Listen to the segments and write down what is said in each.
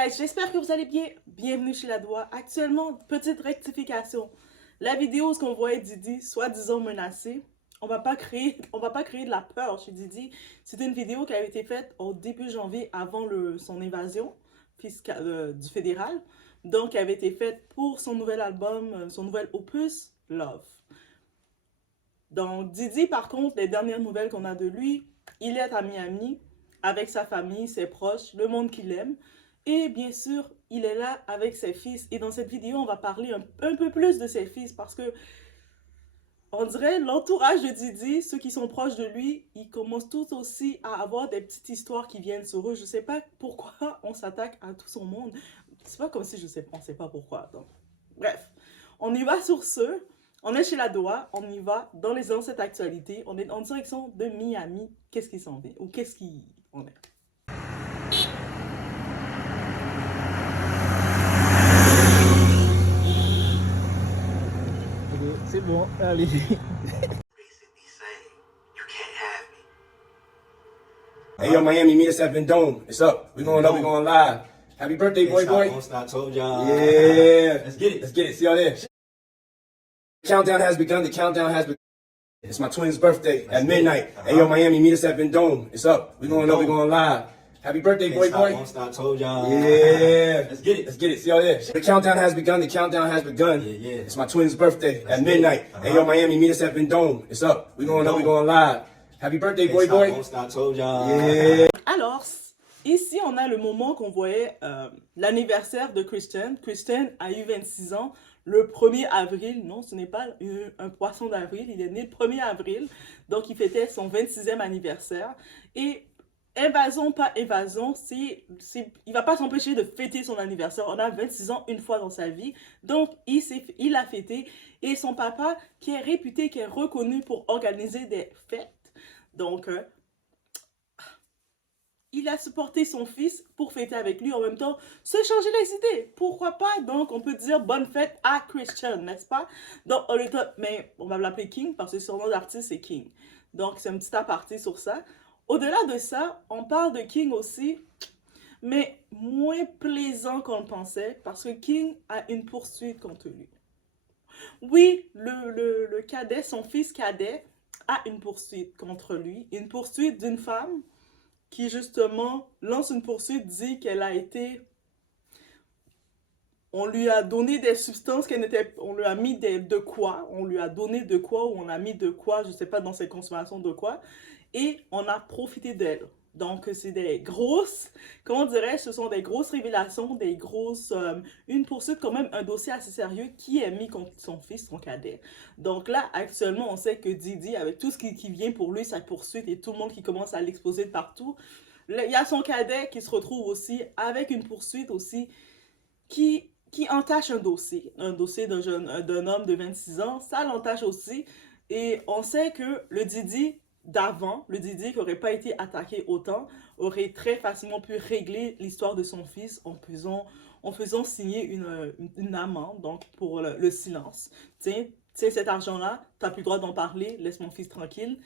guys, j'espère que vous allez bien. Bienvenue chez La Doigt. Actuellement, petite rectification. La vidéo où on voyait Didi soi-disant menacé, on va pas créer de la peur chez Didi. C'était une vidéo qui avait été faite au début janvier avant son évasion du fédéral. Donc, elle avait été faite pour son nouvel album, son nouvel opus, Love. Donc, Didi, par contre, les dernières nouvelles qu'on a de lui, il est à Miami avec sa famille, ses proches, le monde qu'il aime. Et bien sûr, il est là avec ses fils. Et dans cette vidéo, on va parler un peu plus de ses fils parce que on dirait l'entourage de Didi, ceux qui sont proches de lui, ils commencent tous aussi à avoir des petites histoires qui viennent sur eux. Je sais pas pourquoi on s'attaque à tout son monde. C'est pas comme si on sait pas pourquoi. Donc, bref, on y va sur ce. On est chez La Doigt, on y va dans les anciennes actualités. On est en direction de Miami. Qu'est-ce qui s'en vient? Ou qu'est-ce qui on est? C'est bon, allez. Hey, yo, Miami, meet us at Vendome. It's up. We going up, we going live. Happy birthday, boy, boy. Won't stop, told y'all. Yeah. Let's get it. Let's get it. See y'all there. Countdown has begun. The countdown has begun. It's my twin's birthday at midnight. Hey, yo, Miami, meet us at Vendome. It's up. We going up, we going live. Happy birthday, boy, boy. Won't stop, told y'all. Yeah. Let's get it. Let's get it. See y'all there. The countdown has begun. The countdown has begun. Yeah. It's my twin's birthday at midnight. Hey, yo, Miami, meet us at Vendome. It's up. We going up, we going live. Happy birthday, boy, boy. Won't stop, told y'all. Yeah. Alors, ici, on a le moment qu'on voyait l'anniversaire de Christian. Christian a eu 26 ans le 1er avril. Non, ce n'est pas un poisson d'avril. Il est né le 1er avril. Donc, il fêtait son 26e anniversaire. Et invasion, pas évasion, il va pas s'empêcher de fêter son anniversaire. On a 26 ans une fois dans sa vie. Donc, il a fêté. Et son papa, qui est réputé, qui est reconnu pour organiser des fêtes. Donc, il a supporté son fils pour fêter avec lui, en même temps se changer les idées. Pourquoi pas? Donc, on peut dire bonne fête à Christian, n'est-ce pas? Donc, mais on va l'appeler King parce que son nom d'artiste, c'est King. Donc, c'est un petit aparté sur ça. Au-delà de ça, on parle de King aussi, mais moins plaisant qu'on le pensait parce que King a une poursuite contre lui. Oui, le cadet, son fils cadet, a une poursuite contre lui. Une poursuite d'une femme qui justement lance une poursuite, dit qu'elle a été... On lui a donné des substances qu'elle n'était... On lui a mis de quoi, on lui a donné de quoi, ou on a mis de quoi, je sais pas, dans ses consommations de quoi, et on a profité d'elle. Donc, c'est des grosses, comment dirais-je, ce sont des grosses révélations, des grosses... une poursuite, quand même, un dossier assez sérieux qui est mis contre son fils, son cadet. Donc là, actuellement, on sait que Didi, avec tout ce qui vient pour lui, sa poursuite, et tout le monde qui commence à l'exposer de partout, il y a son cadet qui se retrouve aussi avec une poursuite aussi qui entache un dossier d'un homme de 26 ans, ça l'entache aussi. Et on sait que le Didi d'avant, le Didi qui n'aurait pas été attaqué autant, aurait très facilement pu régler l'histoire de son fils en faisant signer une amende donc pour le silence. Tiens, cet argent-là, tu n'as plus le droit d'en parler, laisse mon fils tranquille.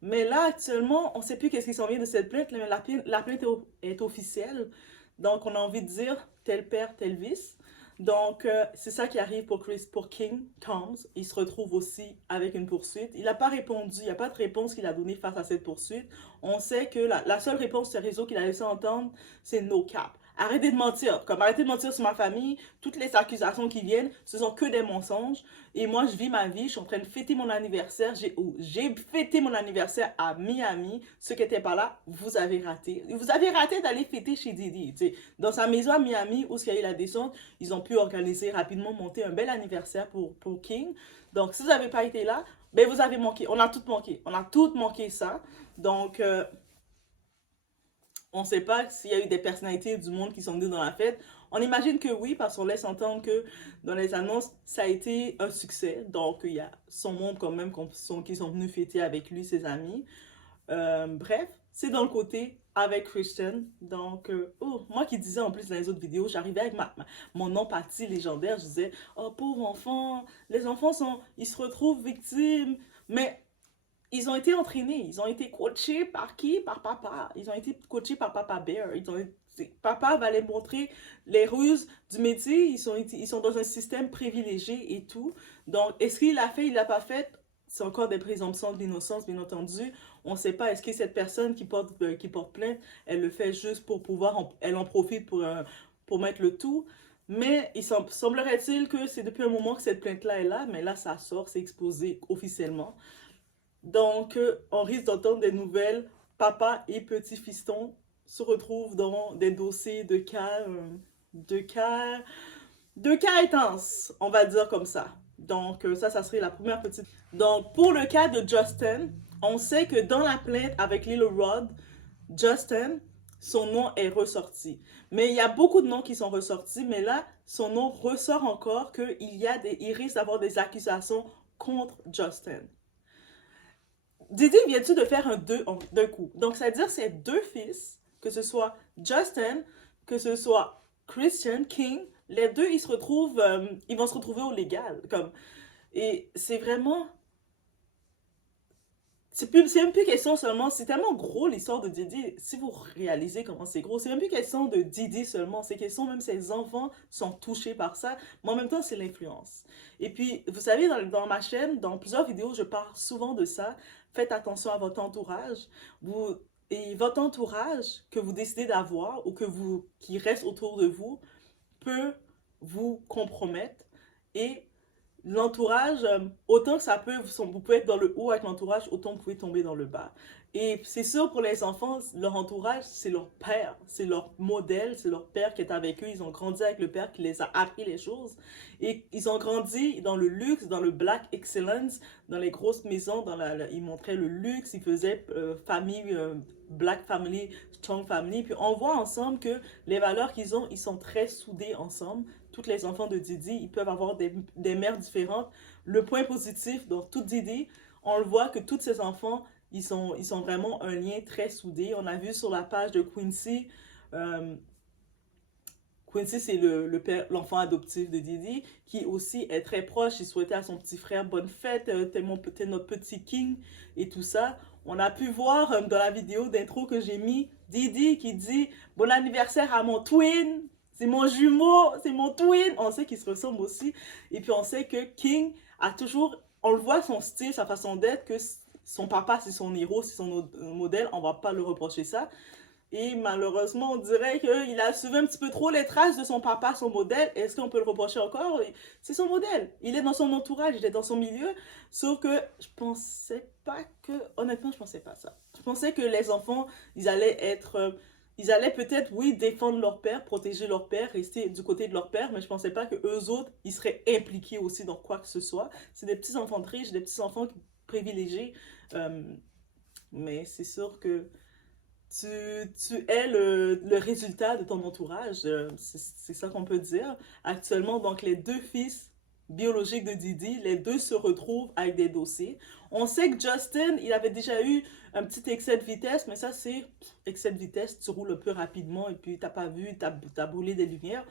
Mais là, actuellement, on ne sait plus qu'est-ce qui s'en vient de cette plainte, mais la plainte est officielle. Donc, on a envie de dire tel père, tel vice. Donc, c'est ça qui arrive pour King Combs. Il se retrouve aussi avec une poursuite. Il n'a pas répondu, il n'y a pas de réponse qu'il a donnée face à cette poursuite. On sait que la seule réponse sur les réseaux qu'il a laissé entendre, c'est no cap. Arrêtez de mentir. Comme arrêtez de mentir sur ma famille. Toutes les accusations qui viennent, ce sont que des mensonges. Et moi, je vis ma vie. Je suis en train de fêter mon anniversaire. J'ai fêté mon anniversaire à Miami. Ceux qui n'étaient pas là, vous avez raté. Vous avez raté d'aller fêter chez Didi. T'sais. Dans sa maison à Miami, où il y a eu la descente, ils ont pu organiser rapidement, monter un bel anniversaire pour King. Donc, si vous n'avez pas été là, ben vous avez manqué. On a tout manqué. On a tout manqué ça. Donc... on ne sait pas s'il y a eu des personnalités du monde qui sont venues dans la fête. On imagine que oui, parce qu'on laisse entendre que dans les annonces, ça a été un succès. Donc, il y a son monde quand même qui sont venus fêter avec lui, ses amis. Bref, c'est dans le côté avec Christian. Donc, moi qui disais en plus dans les autres vidéos, j'arrivais avec mon empathie légendaire. Je disais, oh pauvre enfant, les enfants ils se retrouvent victimes. Mais... ils ont été entraînés, ils ont été coachés par qui? Par papa. Ils ont été coachés par Papa Bear. Papa va les montrer les ruses du métier, ils sont dans un système privilégié et tout. Donc, est-ce qu'il l'a fait, il l'a pas fait? C'est encore des présomptions d'innocence, bien entendu. On ne sait pas, est-ce que cette personne qui porte plainte, elle le fait juste pour pouvoir, elle en profite pour mettre le tout. Mais semblerait-il que c'est depuis un moment que cette plainte-là est là, mais là, ça sort, c'est exposé officiellement. Donc, on risque d'entendre des nouvelles. Papa et petit fiston se retrouvent dans des dossiers de cas, de cas intenses, on va dire comme ça. Donc, ça serait la première petite. Donc, pour le cas de Justin, on sait que dans la plainte avec Little Rod, Justin, son nom est ressorti. Mais il y a beaucoup de noms qui sont ressortis, mais là, son nom ressort encore il risque d'avoir des accusations contre Justin. Didi vient-tu de faire d'un coup? Donc, c'est-à-dire ses deux fils, que ce soit Justin, que ce soit Christian King, les deux, ils vont se retrouver au légal. Et c'est vraiment... C'est même plus question seulement, c'est tellement gros l'histoire de Didi, si vous réalisez comment c'est gros, c'est même plus question de Didi seulement, c'est question même ses enfants sont touchés par ça, mais en même temps c'est l'influence. Et puis, vous savez, dans ma chaîne, dans plusieurs vidéos, je parle souvent de ça, faites attention à votre entourage, et votre entourage que vous décidez d'avoir ou qui reste autour de vous peut vous compromettre et l'entourage, autant que vous pouvez être dans le haut avec l'entourage, autant vous pouvez tomber dans le bas. Et c'est sûr pour les enfants, leur entourage, c'est leur père, c'est leur modèle, c'est leur père qui est avec eux. Ils ont grandi avec le père qui les a appris les choses. Et ils ont grandi dans le luxe, dans le black excellence, dans les grosses maisons, ils montraient le luxe, ils faisaient famille, black family, strong family. Puis on voit ensemble que les valeurs qu'ils ont, ils sont très soudés ensemble. Tous les enfants de Didi, ils peuvent avoir des mères différentes. Le point positif dans tout Didi, on le voit que tous ces enfants, ils sont vraiment un lien très soudé. On a vu sur la page de Quincy, Quincy c'est l'enfant adoptif de Didi, qui aussi est très proche. Il souhaitait à son petit frère bonne fête, t'es notre petit king et tout ça. On a pu voir dans la vidéo d'intro que j'ai mis Didi qui dit bon anniversaire à mon twin. C'est mon jumeau, c'est mon twin. On sait qu'ils se ressemblent aussi. Et puis on sait que King a toujours, on le voit son style, sa façon d'être, que son papa c'est son héros, c'est son modèle. On va pas le reprocher ça. Et malheureusement, on dirait qu'il a suivi un petit peu trop les traces de son papa, son modèle. Est-ce qu'on peut le reprocher encore? C'est son modèle. Il est dans son entourage, il est dans son milieu. Sauf que je pensais pas que... Honnêtement, je pensais pas ça. Je pensais que les enfants, ils allaient peut-être, oui, défendre leur père, protéger leur père, rester du côté de leur père, mais je pensais pas que eux autres, ils seraient impliqués aussi dans quoi que ce soit. C'est des petits enfants de riches, des petits enfants privilégiés. Mais c'est sûr que tu es le résultat de ton entourage, c'est ça qu'on peut dire. Actuellement, donc les deux fils biologiques de Didi, les deux se retrouvent avec des dossiers. On sait que Justin, il avait déjà eu un petit excès de vitesse, mais ça c'est excès de vitesse, tu roules un peu rapidement et puis t'as pas vu, t'as brûlé des lumières.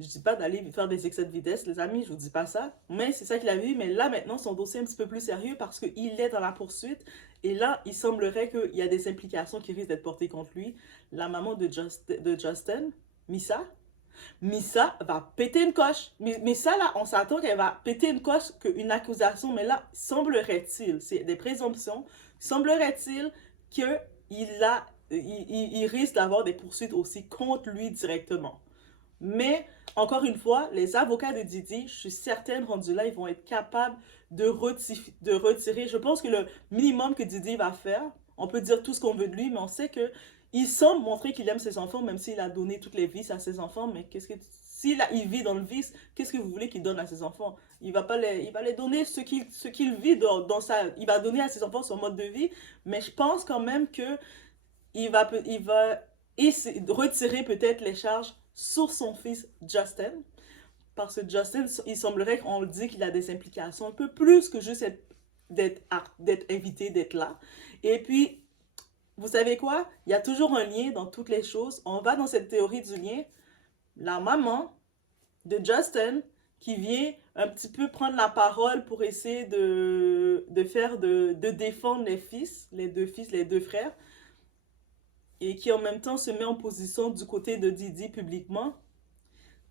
Je dis pas d'aller faire des excès de vitesse, les amis, je vous dis pas ça. Mais c'est ça qu'il a vu. Mais là, maintenant, son dossier est un petit peu plus sérieux parce qu'il est dans la poursuite. Et là, il semblerait qu'il y a des implications qui risquent d'être portées contre lui. La maman de Justin, Missa va péter une coche. Missa, là, on s'attend qu'elle va péter une coche qu'une accusation. Mais là, semblerait-il, c'est des présomptions, semblerait-il il risque d'avoir des poursuites aussi contre lui directement. Mais, encore une fois, les avocats de Didi, je suis certaine, rendus là, ils vont être capables de retirer. Je pense que le minimum que Didi va faire, on peut dire tout ce qu'on veut de lui, mais on sait que il semble montrer qu'il aime ses enfants, même s'il a donné toutes les vices à ses enfants. Mais il vit dans le vice, qu'est-ce que vous voulez qu'il donne à ses enfants? Il va les donner ce qu'il vit dans sa... Il va donner à ses enfants son mode de vie, mais je pense quand même que il va retirer peut-être les charges sur son fils Justin, parce que Justin, il semblerait qu'on le dit qu'il a des implications un peu plus que juste d'être invité, d'être là. Et puis, vous savez quoi? Il y a toujours un lien dans toutes les choses. On va dans cette théorie du lien. La maman de Justin qui vient un petit peu prendre la parole pour essayer de défendre les deux frères. et qui en même temps se met en position du côté de Didi publiquement,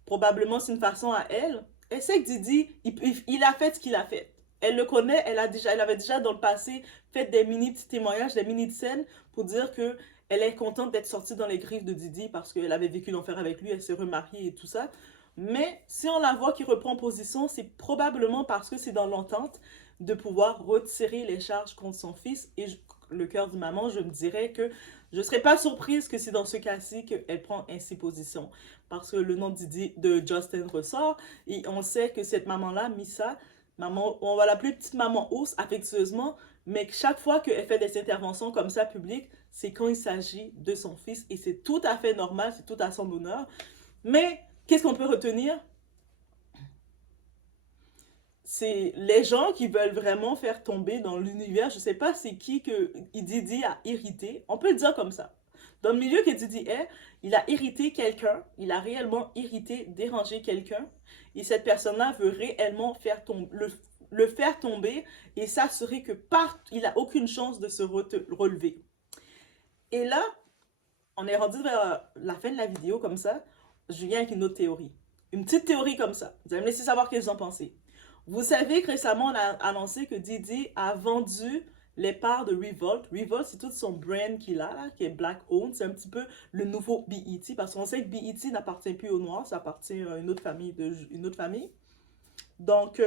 probablement c'est une façon à elle. Elle sait que Didi, il a fait ce qu'il a fait. Elle le connaît, elle avait déjà dans le passé fait des mini petits témoignages, des mini scènes pour dire que elle est contente d'être sortie dans les griffes de Didi parce qu'elle avait vécu l'enfer avec lui, elle s'est remariée et tout ça. Mais si on la voit qui reprend position, c'est probablement parce que c'est dans l'entente de pouvoir retirer les charges contre son fils. Et le cœur de maman, je me dirais que je ne serais pas surprise que c'est dans ce cas-ci qu'elle prend ainsi position. Parce que le nom de Justin ressort et on sait que cette maman-là, Missa, maman, on va l'appeler petite maman ours affectueusement, mais chaque fois qu'elle fait des interventions comme ça publiques, c'est quand il s'agit de son fils et c'est tout à fait normal, c'est tout à son honneur. Mais qu'est-ce qu'on peut retenir? C'est les gens qui veulent vraiment faire tomber dans l'univers. Je sais pas c'est qui que Didi a irrité. On peut le dire comme ça. Dans le milieu que Didi est, il a irrité quelqu'un. Il a réellement irrité, dérangé quelqu'un. Et cette personne-là veut réellement faire le faire tomber et s'assurer que il n'a aucune chance de se relever. Et là, on est rendu vers la fin de la vidéo comme ça. Je viens avec une autre théorie. Une petite théorie comme ça. Vous allez me laisser savoir qu'est-ce que vous en pensez. Vous savez que récemment, on a annoncé que Didi a vendu les parts de Revolt. Revolt, c'est tout son brand qu'il a, là, qui est Black Owned. C'est un petit peu le nouveau BET, parce qu'on sait que BET n'appartient plus aux Noirs, ça appartient à une autre famille. Donc,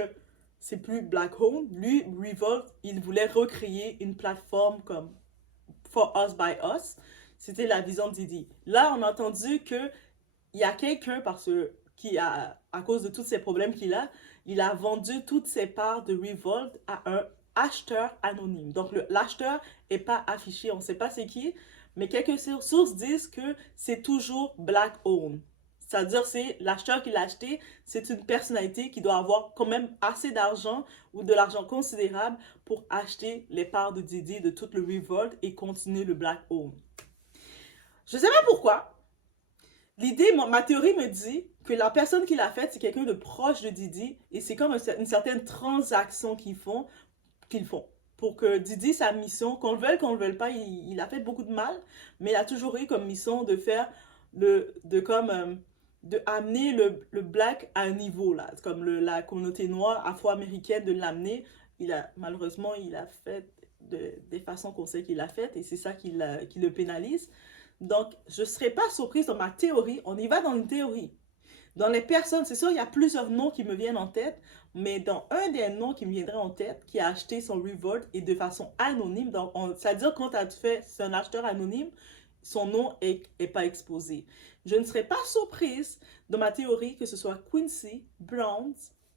c'est plus Black Owned. Lui, Revolt, il voulait recréer une plateforme comme For Us by Us. C'était la vision de Didi. Là, on a entendu qu'il y a quelqu'un, qui a, à cause de tous ces problèmes qu'il a, il a vendu toutes ses parts de Revolt à un acheteur anonyme. Donc, l'acheteur n'est pas affiché, on ne sait pas c'est qui, mais quelques sources disent que c'est toujours Black Owned. C'est-à-dire, c'est l'acheteur qui l'a acheté, c'est une personnalité qui doit avoir quand même assez d'argent ou de l'argent considérable pour acheter les parts de Didi, de tout le Revolt et continuer le Black Owned. Je ne sais pas pourquoi. L'idée, ma théorie me dit que la personne qui l'a faite, c'est quelqu'un de proche de Didi et c'est comme une certaine transaction qu'ils font pour que Didi, sa mission, qu'on le veuille pas, il a fait beaucoup de mal, mais il a toujours eu comme mission de faire de amener le black à un niveau, là, comme la communauté noire afro-américaine, de l'amener. Malheureusement, il a fait des façons qu'on sait qu'il l'a fait et c'est ça qui le pénalise. Donc, je ne serais pas surprise dans ma théorie. On y va dans une théorie. Dans les personnes, c'est sûr, il y a plusieurs noms qui me viennent en tête, mais dans un des noms qui me viendrait en tête, qui a acheté son Revolt et de façon anonyme, c'est-à-dire quand c'est un acheteur anonyme, son nom est pas exposé. Je ne serais pas surprise dans ma théorie que ce soit Quincy Browns.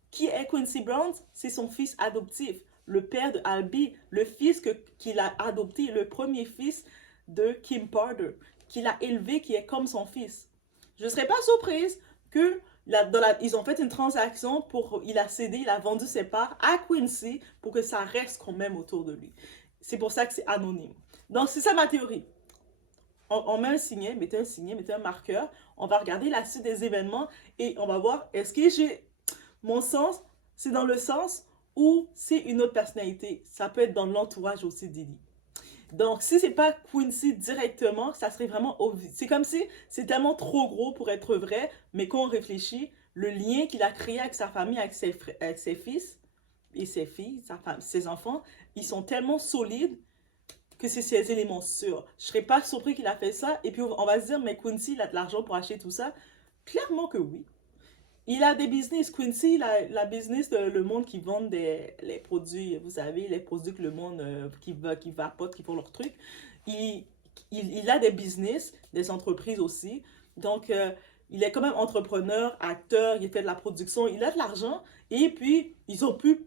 Qui est Quincy Browns? C'est son fils adoptif, le père de Albie, le fils qu'il a adopté, le premier fils de Kim Porter, qu'il a élevé, qui est comme son fils. Je ne serais pas surprise que ils ont fait une transaction il a vendu ses parts à Quincy pour que ça reste quand même autour de lui. C'est pour ça que c'est anonyme. Donc, c'est ça ma théorie. On met un signet, mettez un marqueur. On va regarder la suite des événements et on va voir, est-ce que mon sens, c'est dans le sens où c'est une autre personnalité. Ça peut être dans l'entourage aussi de Didi. Donc, si c'est pas Quincy directement, ça serait vraiment obvious. C'est comme si c'est tellement trop gros pour être vrai, mais quand on réfléchit, le lien qu'il a créé avec sa famille, avec ses fils et ses filles, ses enfants, ils sont tellement solides que c'est ces éléments sûrs. Je serais pas surpris qu'il a fait ça. Et puis, on va se dire, mais Quincy, il a de l'argent pour acheter tout ça. Clairement que oui. Il a des business. Quincy, la business de le monde qui vend les produits, vous savez, les produits que le monde qui vapote, qui font leurs trucs. Il a des business, des entreprises aussi. Donc, il est quand même entrepreneur, acteur, il fait de la production, il a de l'argent. Et puis,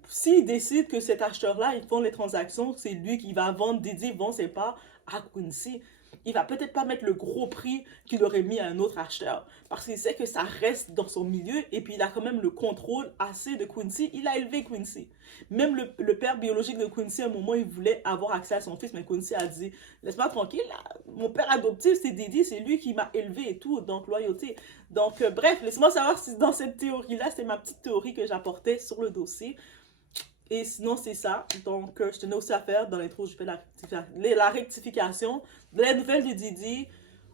s'ils décident que cet acheteur-là, ils font les transactions, c'est lui qui va vendre, Didi vend ses parts à Quincy. Il va peut-être pas mettre le gros prix qu'il aurait mis à un autre acheteur parce qu'il sait que ça reste dans son milieu et puis il a quand même le contrôle assez de Quincy. Il a élevé Quincy. Même le père biologique de Quincy, à un moment, il voulait avoir accès à son fils, mais Quincy a dit « Laisse-moi tranquille, là. Mon père adoptif, c'est Didi, c'est lui qui m'a élevé et tout, donc loyauté. » Donc, bref, laisse-moi savoir si dans cette théorie-là, c'est ma petite théorie que j'apportais sur le dossier. Et sinon, c'est ça. Donc, je tenais aussi à faire dans l'intro, je fais la rectification. Les nouvelles de Didi,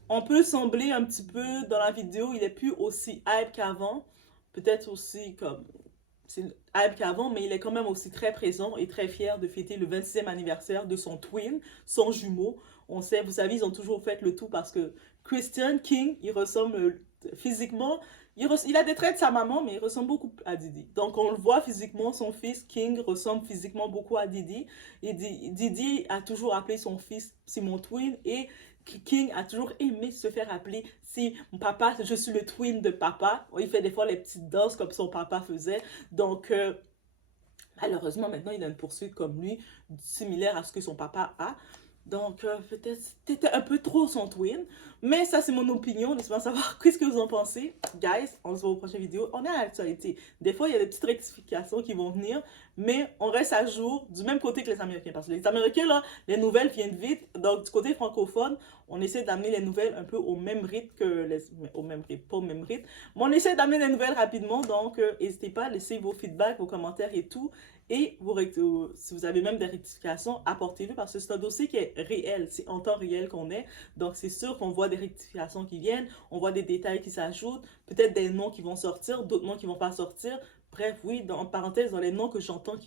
on peut sembler un petit peu dans la vidéo, il est plus aussi hype qu'avant. Peut-être aussi comme c'est hype qu'avant, mais il est quand même aussi très présent et très fier de fêter le 26e anniversaire de son twin, son jumeau. On sait, vous savez, ils ont toujours fait le tout parce que Christian King, il ressemble physiquement, il a des traits de sa maman, mais il ressemble beaucoup à Didi. Donc on le voit physiquement, son fils King ressemble physiquement beaucoup à Didi. Et Didi a toujours appelé son fils Simon Twin et King a toujours aimé se faire appeler si papa, je suis le twin de papa. Il fait des fois les petites danses comme son papa faisait. Donc, malheureusement, maintenant, il a une poursuite comme lui, similaire à ce que son papa a. Donc, peut-être c'était un peu trop son twin. Mais ça, c'est mon opinion. Laissez-moi savoir qu'est-ce que vous en pensez. Guys, on se voit aux prochaines vidéos. On est à l'actualité. Des fois, il y a des petites rectifications qui vont venir. Mais on reste à jour du même côté que les Américains. Parce que les Américains, là, les nouvelles viennent vite. Donc, du côté francophone, on essaie d'amener les nouvelles un peu au même rythme que les... Au même rythme, pas au même rythme. Mais on essaie d'amener les nouvelles rapidement. Donc, n'hésitez pas à laisser vos feedbacks, vos commentaires et tout. Et si vous avez même des rectifications, apportez-le parce que c'est un dossier qui est réel. C'est en temps réel qu'on est. Donc, c'est sûr qu'on voit des rectifications qui viennent. On voit des détails qui s'ajoutent. Peut-être des noms qui vont sortir, d'autres noms qui vont pas sortir. Bref, oui, en parenthèse, dans les noms que j'entends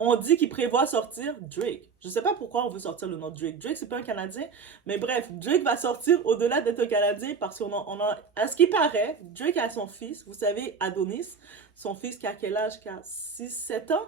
on dit qu'il prévoit sortir Drake. Je sais pas pourquoi on veut sortir le nom de Drake. Drake, c'est pas un Canadien. Mais bref, Drake va sortir au-delà d'être un Canadien parce à ce qui paraît, Drake a son fils, vous savez, Adonis. Son fils qui a quel âge? Qui a 6-7 ans.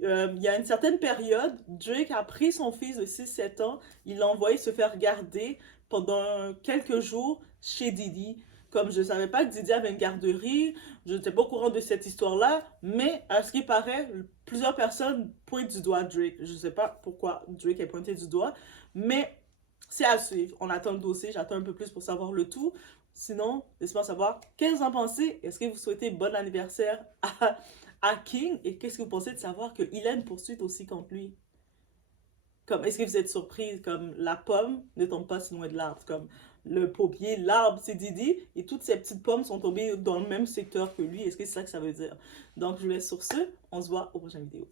Il y a une certaine période, Drake a pris son fils de 6-7 ans, il l'a envoyé se faire garder pendant quelques jours chez Didi. Comme je ne savais pas que Didi avait une garderie, je n'étais pas au courant de cette histoire-là, mais à ce qui paraît, plusieurs personnes pointent du doigt Drake. Je ne sais pas pourquoi Drake est pointé du doigt, mais c'est à suivre. On attend le dossier, j'attends un peu plus pour savoir le tout. Sinon, laissez-moi savoir qu'est-ce que vous en pensez. Est-ce que vous souhaitez bon anniversaire à King? Et qu'est-ce que vous pensez de savoir qu'il a une poursuite aussi contre lui? Comme, est-ce que vous êtes surprise? Comme la pomme ne tombe pas si loin de l'arbre. Comme le pommier, l'arbre, c'est Didi. Et toutes ces petites pommes sont tombées dans le même secteur que lui. Est-ce que c'est ça que ça veut dire? Donc, je vous laisse sur ce. On se voit aux prochaines vidéos.